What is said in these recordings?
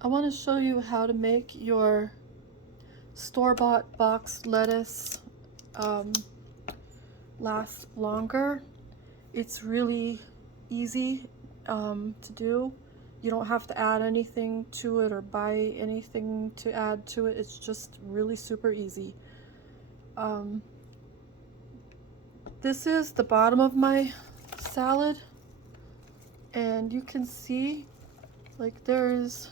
I want to show you how to make your store-bought boxed lettuce um, last longer. It's really easy to do. You don't have to add anything to it or buy anything to add to it. It's just really super easy. Um, this is the bottom of my salad, and you can see like there's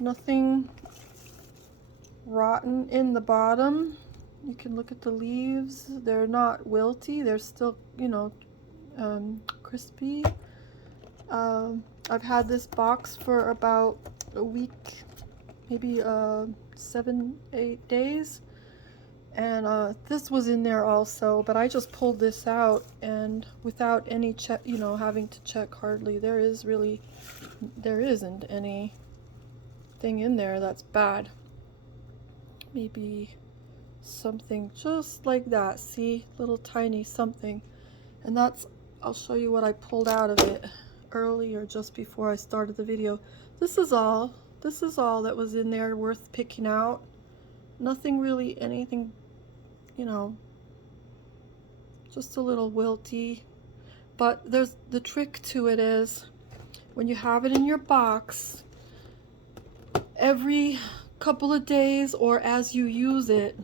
nothing rotten in the bottom. You can look at the leaves. They're not wilty. They're still, crispy. I've had this box for about a week, maybe 7-8 days, and this was in there also, but I just pulled this out, and without any check, having to check hardly. There isn't anything in there that's bad. Maybe something just like that. See, little tiny something. And I'll show you what I pulled out of it earlier, just before I started the video. This is all that was in there worth picking out. Nothing really, anything, just a little wilty. But the trick to it is, when you have it in your box, every couple of days or as you use it,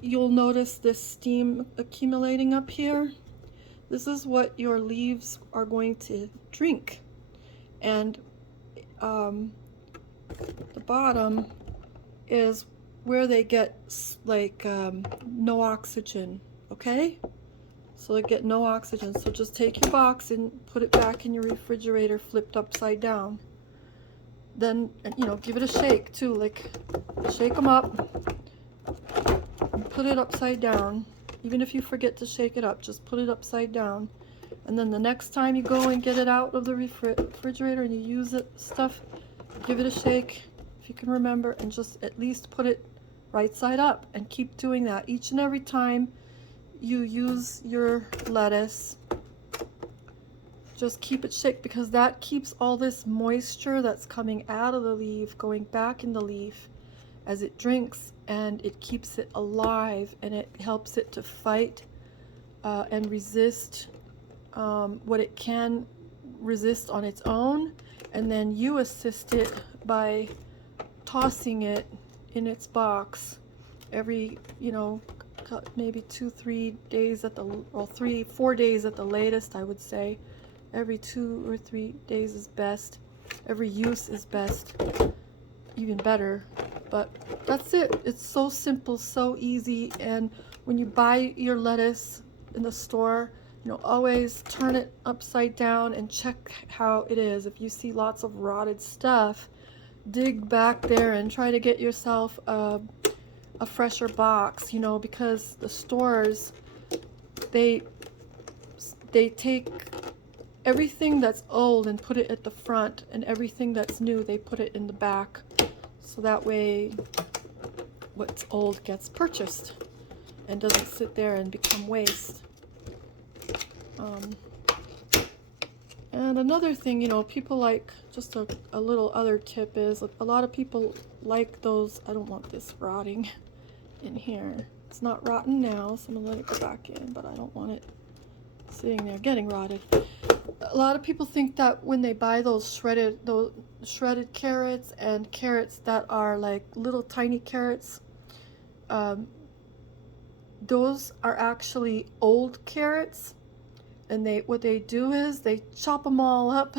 you'll notice this steam accumulating up here. This is what your leaves are going to drink, and the bottom is where they get like no oxygen. Okay, so they get no oxygen. So just take your box and put it back in your refrigerator flipped upside down. Then give it a shake too, like shake them up and put it upside down. Even if you forget to shake it up, just put it upside down. And then the next time you go and get it out of the refrigerator and you use stuff, give it a shake if you can remember, and just at least put it right side up, and keep doing that each and every time you use your lettuce. Just keep it shake, because that keeps all this moisture that's coming out of the leaf going back in the leaf as it drinks, and it keeps it alive, and it helps it to fight and resist what it can resist on its own. And then you assist it by tossing it in its box every, maybe 2-3 days at the, well, 3-4 days at the latest, I would say. Every 2 or 3 days is best. Every use is best, even better. But that's it. It's so simple, so easy. And when you buy your lettuce in the store, always turn it upside down and check how it is. If you see lots of rotted stuff, dig back there and try to get yourself a fresher box, because the stores, they take everything that's old and put it at the front, and everything that's new they put it in the back, so that way what's old gets purchased and doesn't sit there and become waste. And another thing, people like, just a little other tip is, a lot of people like those. I don't want this rotting in here. It's not rotten now, so I'm gonna let it go back in, but I don't want it sitting there getting rotted. A lot of people think that when they buy those shredded carrots, and carrots that are like little tiny carrots, those are actually old carrots, and what they do is they chop them all up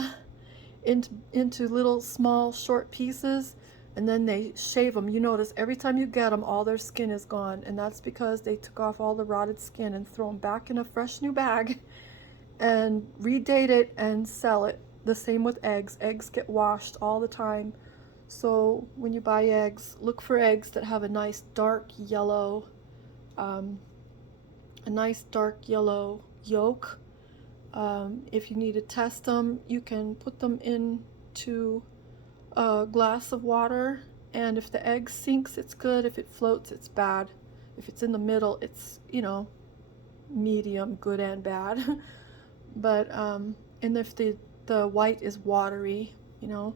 into little small short pieces, and then they shave them. You notice every time you get them, all their skin is gone, and that's because they took off all the rotted skin and throw them back in a fresh new bag and redate it and sell it. The same with eggs. Eggs get washed all the time. So when you buy eggs, look for eggs that have a nice dark yellow yolk. If you need to test them, you can put them into a glass of water, and if the egg sinks, it's good. If it floats, it's bad. If it's in the middle, it's medium, good and bad. But and if the white is watery, you know.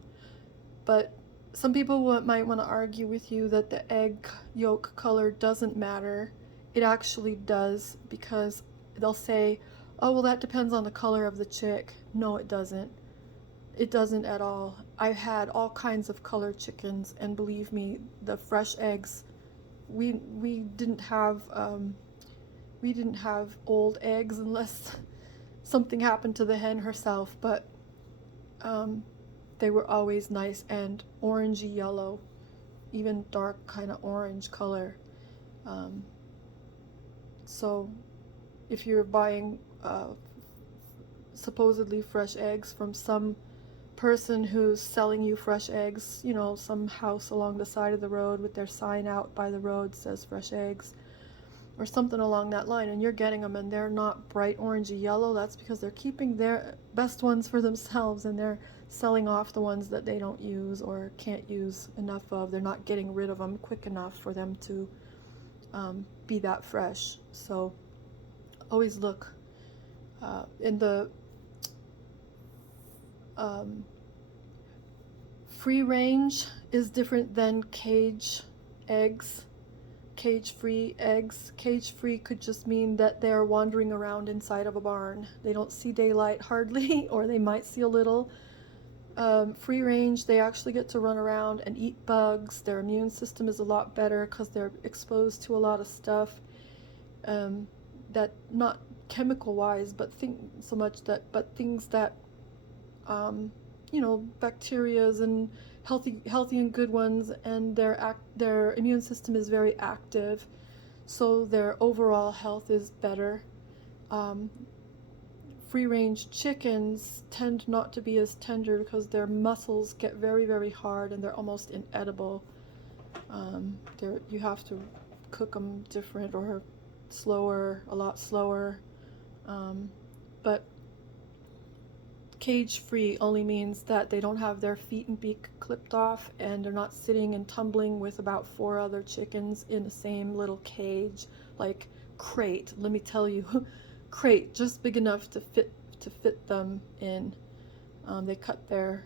But some people might want to argue with you that the egg yolk color doesn't matter. It actually does, because they'll say, oh, well, that depends on the color of the chick. No, it doesn't. It doesn't at all. I've had all kinds of colored chickens, and believe me, the fresh eggs, we didn't have old eggs unless something happened to the hen herself, but they were always nice and orangey yellow, even dark kind of orange color. So if you're buying supposedly fresh eggs from some person who's selling you fresh eggs, you know, some house along the side of the road with their sign out by the road says fresh eggs, or something along that line, and you're getting them and they're not bright orangey yellow, that's because they're keeping their best ones for themselves and they're selling off the ones that they don't use or can't use enough of. They're not getting rid of them quick enough for them to be that fresh. So always look in the free range is different than cage eggs. Cage-free eggs. Cage-free could just mean that they're wandering around inside of a barn. They don't see daylight hardly, or they might see a little. Free range, they actually get to run around and eat bugs. Their immune system is a lot better because they're exposed to a lot of stuff that, not chemical-wise, but things that you know, bacterias and healthy and good ones, and their immune system is very active, so their overall health is better. Free-range chickens tend not to be as tender because their muscles get very, very hard and they're almost inedible. You have to cook them different or slower, a lot slower. But cage-free only means that they don't have their feet and beak clipped off and they're not sitting and tumbling with about 4 other chickens in the same little cage, like crate. Let me tell you, crate just big enough to fit them in. They cut their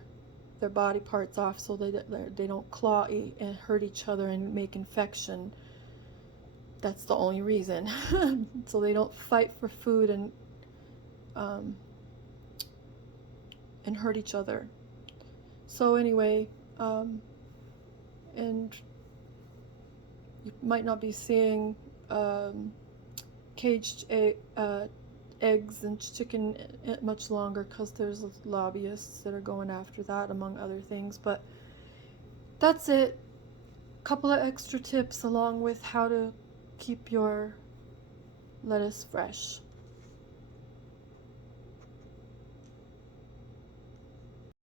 body parts off so they don't claw and hurt each other and make infection. That's the only reason. So they don't fight for food and hurt each other. So anyway, and you might not be seeing caged eggs and chicken much longer because there's lobbyists that are going after that, among other things. But that's it. Couple of extra tips along with how to keep your lettuce fresh.